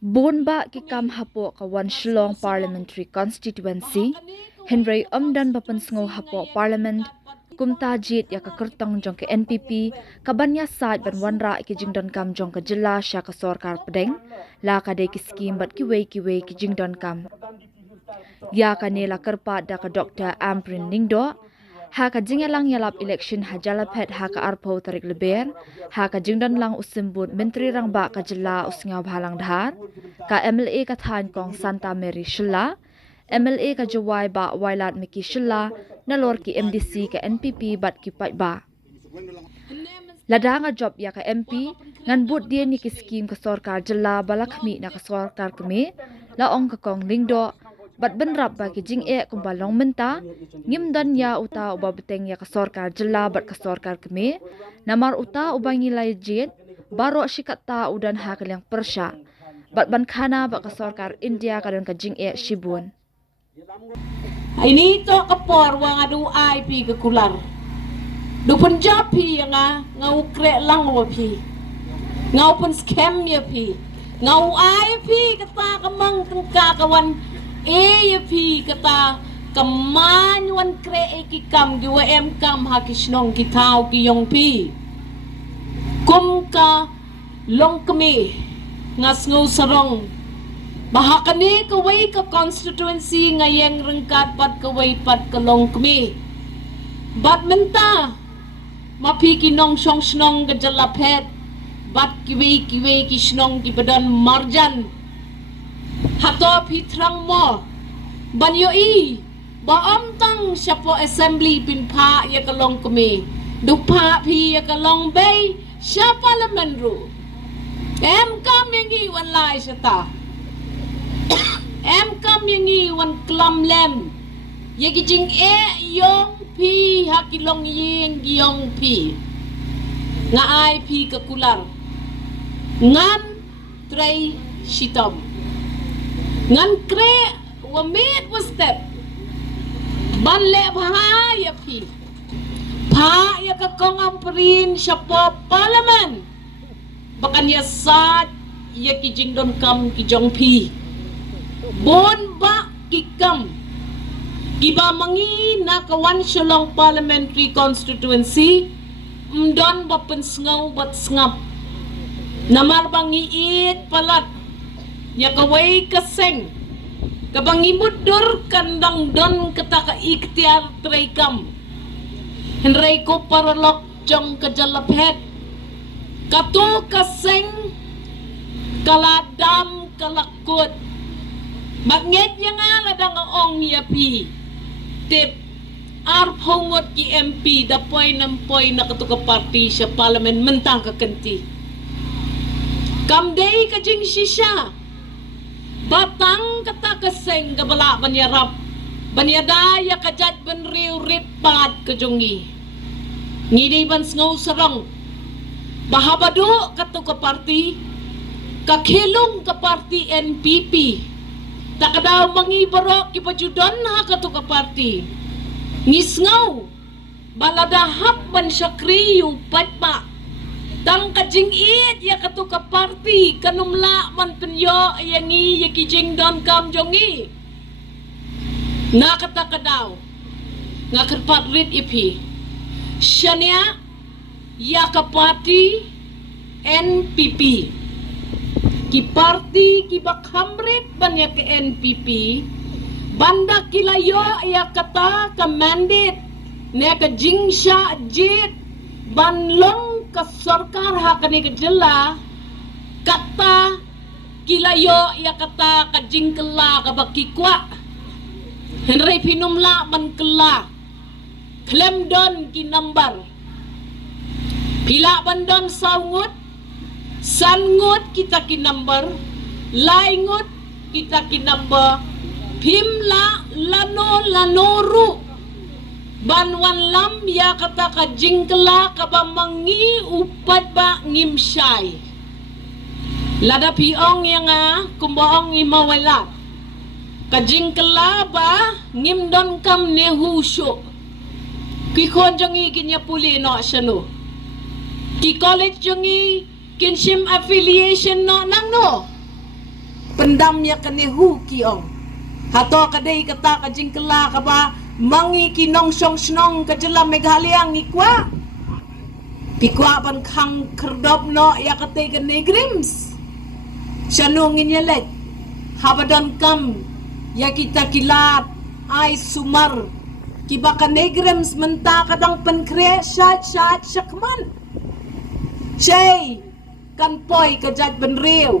Bonba ki kam hapo ka wan Shillong Parliamentary Constituency, Henry Omdan Bapansngo hapo Parliament, kumta jit ya ka kertong jong ke NPP, kabanya side ban wanra ki jingdon kam jong ka jilla sya ka sorkar pedeng, la ka de ki skim bat ki wei ki jingdon kam. Ya ka ne la kerpa da ka Dr. Amprin Ningdo, ha ka jingelang yalap election ha jalapet ha ka arpo tarik leber, ha ka jingdan lang usimbut menteri rang ba ka jilla usngaw bhalang dhar, ka MLA ka than kong Santa Mary Shilla, MLA ka jawai ba wailat miki Shilla, nalor ki MDC ka NPP bat ki pat ba. Lada nga job ya ka MP, ngan but dia ni ki skim ka sorkar jilla balakmi na ka sorkar kami, laong ka kong lingdo, bat benrap ba ki jing kumbalong menta, ngim dan ya uta uba beteng ya ka sorkar jilla bat ka sorkar kami, namar uta uba ngilay jit, baro shikat ta udan hakal yang persya, bat ban khana ba ka sorkar India kadon ka jing shibun. Ini to kapor wang adu ai pi ke kular. Du Punjab pi nga ukre lang wa pi. Ngau pun scam ya pi. Ngau ai pi kata kamang tengka kawan ya pi kata kaman wan kre ki kam gi wa em kam ha ki snong ki tau ki yong pi. Kum ka long kami ngas ngau sarong bahakani kawai ka constituency ngayang rengkat pat kawai pat kalong kami. Bat menta mapi kinong song snong ka jalapet bat kiwi ki snong ki badan marjan hato pitrang mo banyo ba amtang siapo assembly pinpa ya kalong kami dupa pi ya kalong bay siya parliament ru kam yang iwan lai siya kam yang iwan klam lem yagi jing yong pi hakilong ying yong pi nga ai pi kakular ngan tray shitom ngan kre wamit was step banle bahaya pi pa ya kakong amprin siya parliament bakan ya sad ya kijing don kam kijong pi bon ba kikam giba mangi na kawan Shillong Parliamentary Constituency mdon bapen sngaw bat ngap namar bangi it palat ya kawai kaseng kabangi mudur kandang don ketaka ikhtiar traikam henry ko paralok jong kajalaphet katu kaseng kaladam kalakut magnet yang ladang ong yapi tip arphongot ki MP da poy na katuka party sa parliament mentang kakenti kamday ka jing sisya batang kata kaseng kabala banyarap banyadaya kajat benriw rit pat kajongi ngidi ban sngaw sarang bahabado katuka party kakilong ka party NPP takadaw mangibarok kipajudon ha katuka party ngisngaw baladahap ban syakri yung patma tang kajing it ya katuka party kanumla man penyo yangi yakijing don kam jongi nakatakadaw ngakerpat rit ipi syania ya ka party NPP ki party ki bakhamrit banya ke NPP banda kilayo ya kata ka mandate ne ka jingsha jit banlong ka sarkar ha kani ka jilla kata kilayo ya kata ka jingkela ka bakikwa henry pinumla man kela klem don ki number pila bandon saungut sangut kita ki number laingut kita ki number pimla lanoru banwan lam ya kata ka jingkela ka ba mangi upat ba ngimsay lada piong yang kumbaong imawala ka jingkela ba ngimdon kam nehusyo kikon jongi ginya puli no syano ki college jongi kinship affiliation no nang no pendam ya kenehu kiong hato kadai kata kajing kela kaba mangi kinong song snong kajela Meghalaya ngikwa pikwa pan khang kerdop no ya kate kenegrims shanungin yelek habadan kam ya kita kilat ay sumar kibaka negrims menta kadang penkre syat syakman shay kan poy kajat benriw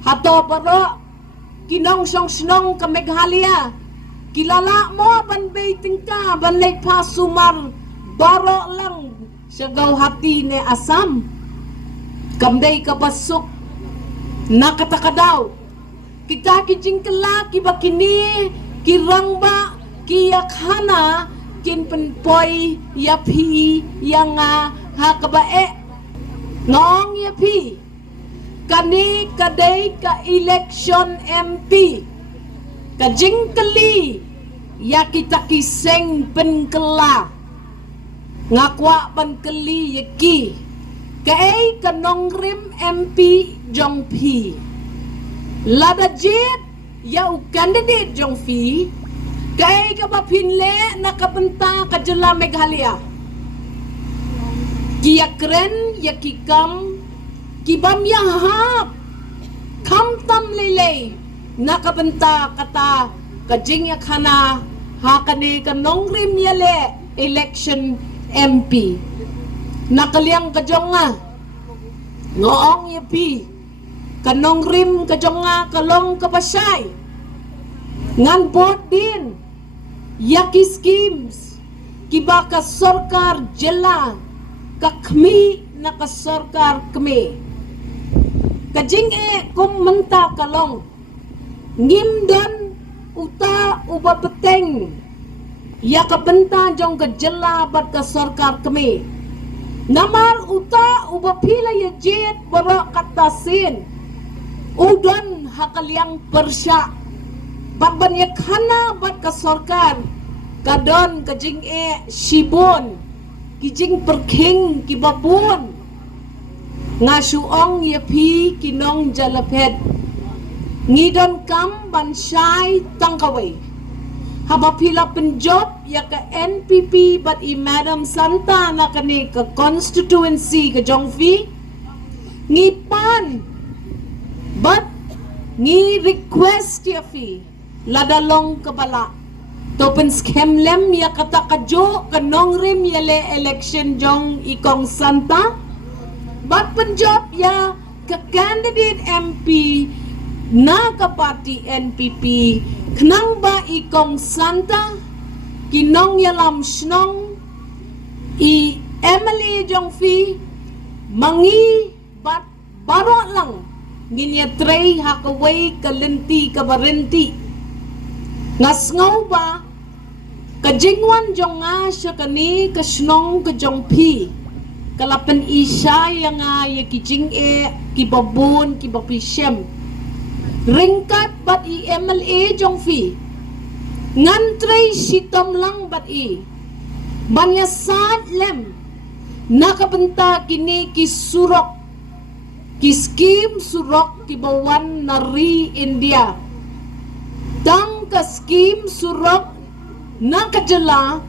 hato paro kinong song snong ka Meghalaya kilala mo ban baiting ka ban lake pa sumar baro lang siagaw hati ni asam kamday kapasok nakatakadaw kita kijing kala kibakini kirangba kiyakhana kin penpoy yapi yang hakabae nong yapi kani kadai ka election MP kajing kali ya kita kiseng penkela ngakwa penkeli yaki kay kanong rim MP jong pi lada jit ya candidate jong fi kay kapapinle nakabenta kajela Meghalaya kiyakren yakikam kibam yahap kamtam lele nakabenta kata kajing yakhana hakane kanong rim yale election MP nakaliang kajonga ngoong yapi kanong rim kajonga kalong kapasay ngan bot din yaki schemes kiba ka sarkar jela kakmi nakasorkar kami kajing kum menta kalong ngimdan uta uba peteng ya kabenta jong kajela bat ka sarkar kami namar uta uba pila ya jet bara katasin udon hakaliang persya bat ban ya khana bat ka sarkar kadon kajing shibon kijing perking kibabun ngasuong yapi kinong jalapet ngidon kam bansay tangkaway habapila penjob ya ka NPP bat i Madam Santa na kani ka constituency ka Jongfi ngipan bat ngi request ya fi ladalong kabala topen skemlem ya kata kajo kanong rim yale election jong ikong Santa bat penjob ya ka candidate MP na ka party NPP knang ba ikong Santa kinong yalam snong i Emily Jongfi mangi bat baro lang ginya tray hakaway kalenti kabarenti ngasngaw ba kajingwan jong nga siya kani kasnong kajongpi kalapan isya yang yakijing kibabun kibapishem ringkat bat i MLA Jongfi ngantray sitam lang bat i banyasad lem nakabenta kini kisurok kiskim surok kibawan nari India tang kaskim surok nakajala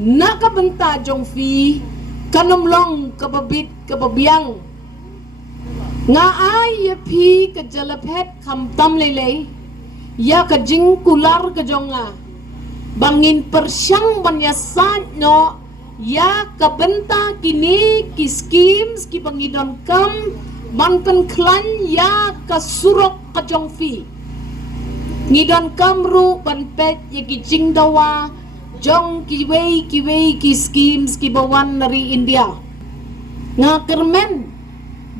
nakabenta Jongfi kanomlong kababit kababiyang nga ay yapi kajalapet kamtam lele ya kajing kular kajonga bangin persyang banyasad no ya kabenta kini kiskims kibangidon kam banpen klan ya kasurok kajongfi ngidon kamru banpet ya kijing dawa jong kiwei kiskims kibawan nari India nga kermen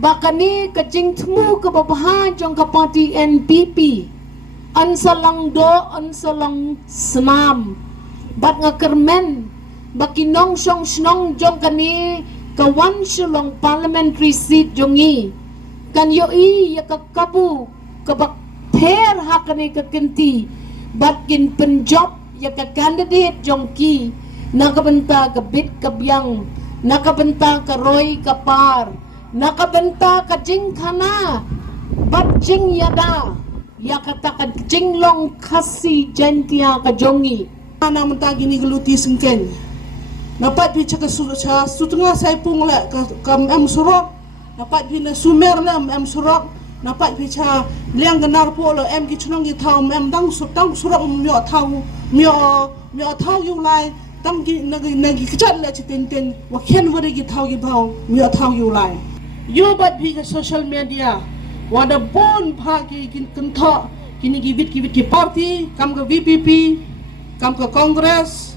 bakani kajing temu kababaha jong kapati NPP ansalang do ansalang senam bat nga kermen bakinong song snong jong kani kawan sulong parliamentary seat jongi kan yoi ya kakabu kabak per hakani kakenti batkin penjob ya ka candidate jongki nakabenta kabit kabyang nakabenta karoy kapar nakabenta kajing kana bat jing yada ya katakan jinglong kasi jentia kajongi Ana mentagi ni geluti sengken. Dapat pi cakap sutengah saya pun le ke am surok. Dapat pi na sumer le am surok. Dapat pi cha liang genar po le am ki chnong ki thau am dang surok myo thau yu lai tam ki nagi kechat le ten wa khen wari ki thau ki bau myo thau yu lai. Yo bat pi ke social media. Wada bon pha ki kin tho kini ki bit ki party kam ke VPP kam ke Kongres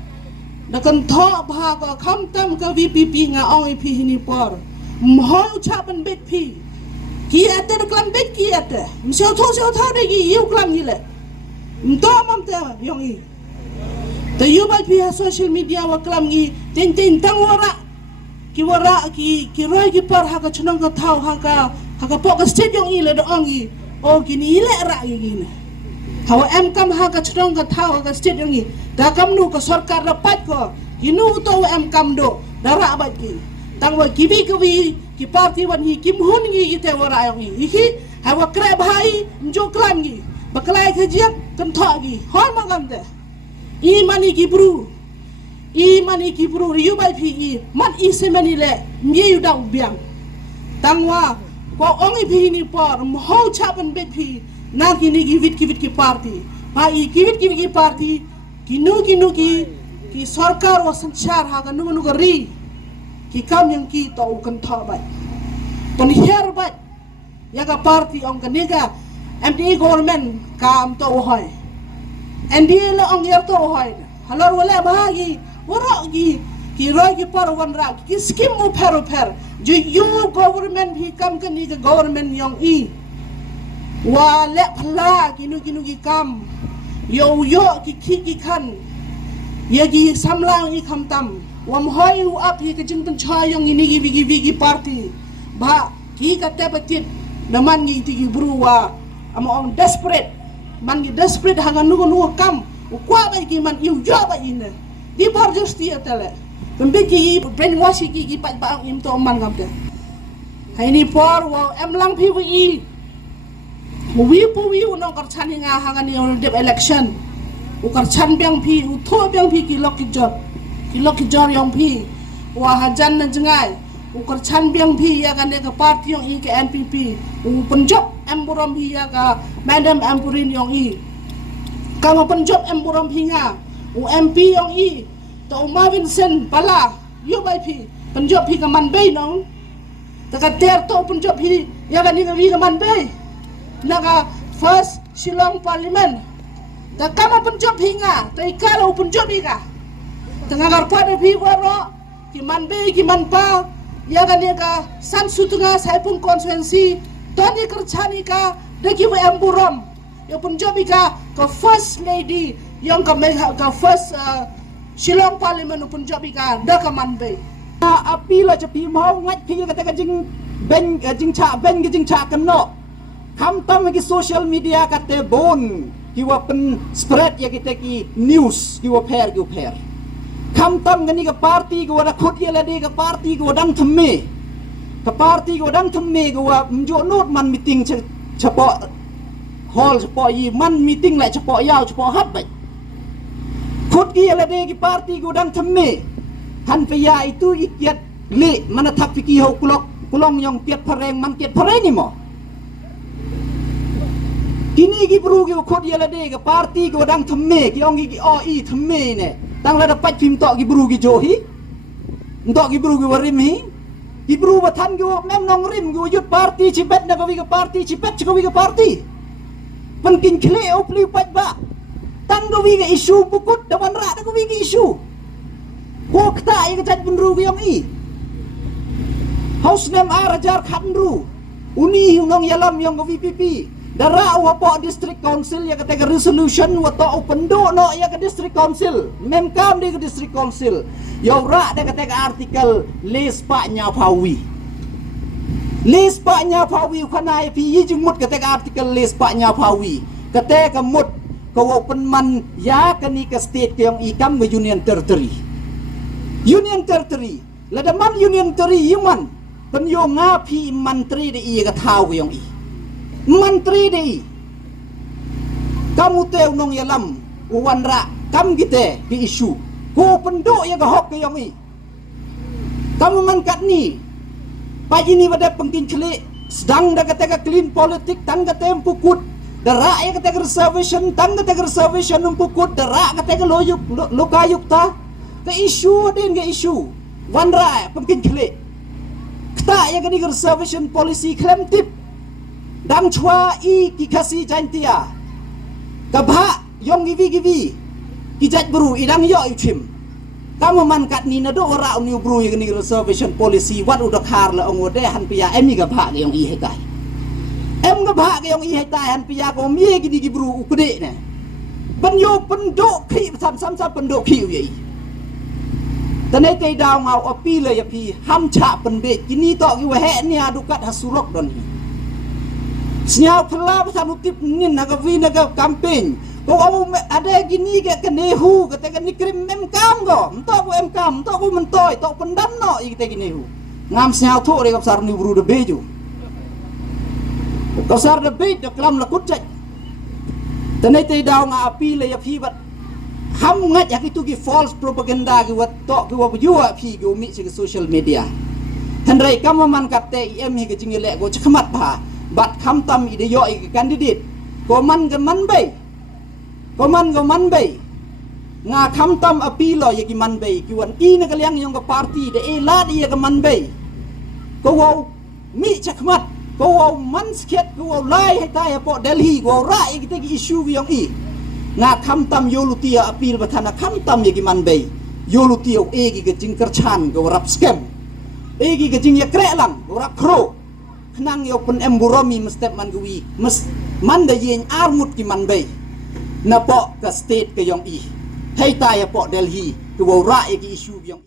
dakan tho bha ko kham tam ke VPP nga ong ip hini por mhoi ucapan bet pi ki ate klam bet ki ate msio tho de ki yu klam ni le mto mam te yong i te yu ba pi social media wa klam ni ten tang wara ki roi ki par ha ka chnong ka thau ha ka po ka state yong i le do ong i o ki ni le ra gi ni hawa em kam ha ka chrong ka thau ka state yong i da kam nu ka sarkar dapat ko inu to em kam do dara ba ki tang wa ki ki party wan hi kim hun gi te wara yong i hi hawa kre bhai njo klam gi baklai ke jian kan tho gi hon ma gam de i mani ki bru yu bai phi i man i se mani le mi yu dang biang tang wa ko ong i phi ni por mo chapan bet phi na ki ni ki party pa i ki party kinu ki sarkar wa sanchar ha ga nu ga ri ki kam yang ki to kan tha bai pan her bai ya ga party ong ka nega MD government kam to hoy ND la ong yer to hoy halor wala bahagi wara ki roi ki par wan ra ki skim mo per ju government hi kam ka ni ga government yang i wa le phla kinu ki kam yo ki khan ye gi samlang i kham tam wam hoi u ap hi ke jing tan chai yong ini gi party ba ki ka te patit na man gi ti gi bruwa am ong desperate man gi desperate hanga nu kam u kwa ba gi man yu yo ba ina di bar justi atale pembe gi brainwash gi pat ba im to man gam te hai ni por wa em lang phi wi wi unong kar chan nga hanga ni dep election u kar chan byang phi u tho byang phi ki lok ki jor yong phi wa hajan na jangai u kar chan byang phi ya kan ka party yong i ke NPP u punjab emburam phi ya ka madam empurin yong i ka ma punjab emburam phi nga u MP yong i to ma Vincent pala yu bai phi punjab phi ka man bei nong ta ka ter to punjab phi ya kan ni ka wi ka man bei naga first Shillong Parliament da kama punjab hinga tai kalau punjab higa tengah garpa de phi waro ki man be ki man pa ya ga ne ka san sutunga sai pun constituency toni kerchani ka de ki wa amburam ya punjab ka first lady yang ka ka first Shillong Parliament punjab ka da ka man be api la chapi mau ngat phi ka ta jing ben jing cha kan no ham tam ki social media kate bon ki wa pen spread ya kita ki news ki wa pher ham tam ngani ka party ko wa khut ya la de ka party ko dang thamme ko wa mjo not man meeting chapo hall chapo yi man meeting la chapo yaw chapo hap bai khut ki la de ki party ko dang thamme han pe ya itu ikiat le mana thap ki ho kulong yong piat pareng man kiat pareng ni mo kini ki bru ki khot yela de ka party ko dang thamme ki ong ki o i thamme ne tang la dapat phim to ki bru ki jo hi ndo ki bru ki warim hi ki bru ba than ki mem nong rim ki yut party chi bet na ko wi ka party chi bet ko wi ka party pan kin khle o pli pat ba tang do wi ka issue bukut da wan ra da ko wi ki issue ko kta i ka chat bun ru ki ong i house name arajar khan ru uni nong yalam yong ko VPP dara wa po district council ya kata resolution wa to open do no ya ke district council mem kam di ke district council ya ra de kata artikel les pa nya phawi khana pi yi jumut kata artikel les pa nya phawi kata ka mut ko open man ya ke ni ke state ke yang ikam ke union territory la da man union territory yuman pen yo nga pi mantri de i ka thau ke yang i Menteri di kamu teu nong yalam wanra kam kita ki isu ko penduk ya gahok ke yang i kamu mangkat ni pagi ni pada pengkin celik sedang dah kata clean politik tang kata empukut darak ya kata reservation tang kata reservation empukut darak kata loyuk lokayuk ta ke isu den ke isu wanra pengkin celik kita ya kata reservation policy claim tip dang chua i ki kasi jantia kabha yong givi kijat bru idang yo ichim kamu man kat ni na do ora ni bru yang ni reservation policy wat udah khar la ong ode han pia em ni kabha ke yong i hai tai em kabha ke yong i hai tai han pia ko mi ki di bru ukde ne ban yo pendok khi sam pendok khi ye tane te daw ngau api le ya pi ham cha pende kini to ki we ni adukat hasurok don Senyap pelab satu tip ni naga vi naga campaign. Kau ada gini ke kenehu kata ni krim MKM go. Entok ku MKM, entok ku mentoy, entok pendam no kita gini hu. Ngam senyap tu rekap sar ni buru de beju. Kau sar de bej de kelam la kutjat. Tanai te daw nga api le ya phi bat. Ham ngat ya itu ki false propaganda ki wat tok ki wa jua phi ki umi se social media. Henry kamu man kate IM hi ke jingile go chakmat pa. Bat kham tam ide yo i candidate ko man bay nga kham tam api lo ye ki man bay ki wan i na kalyang yong ka party de e la de ye ka man bay ko wo mi chakmat ko wo man sket ko wo lai hai ta ya po Delhi ko ra ye ki te ki issue yong i nga kham tam yo lutia api ba thana kham tam ye ki man bay yo lutia e ki ke jing kar chan ko rap scam e ki ke jing ye kre lang ko rap kro nang yo pen emburomi mestep man gui mes man da yen armut ki man bay na po ka state ke yong i hei ta ya po Delhi ko ra ki issue yong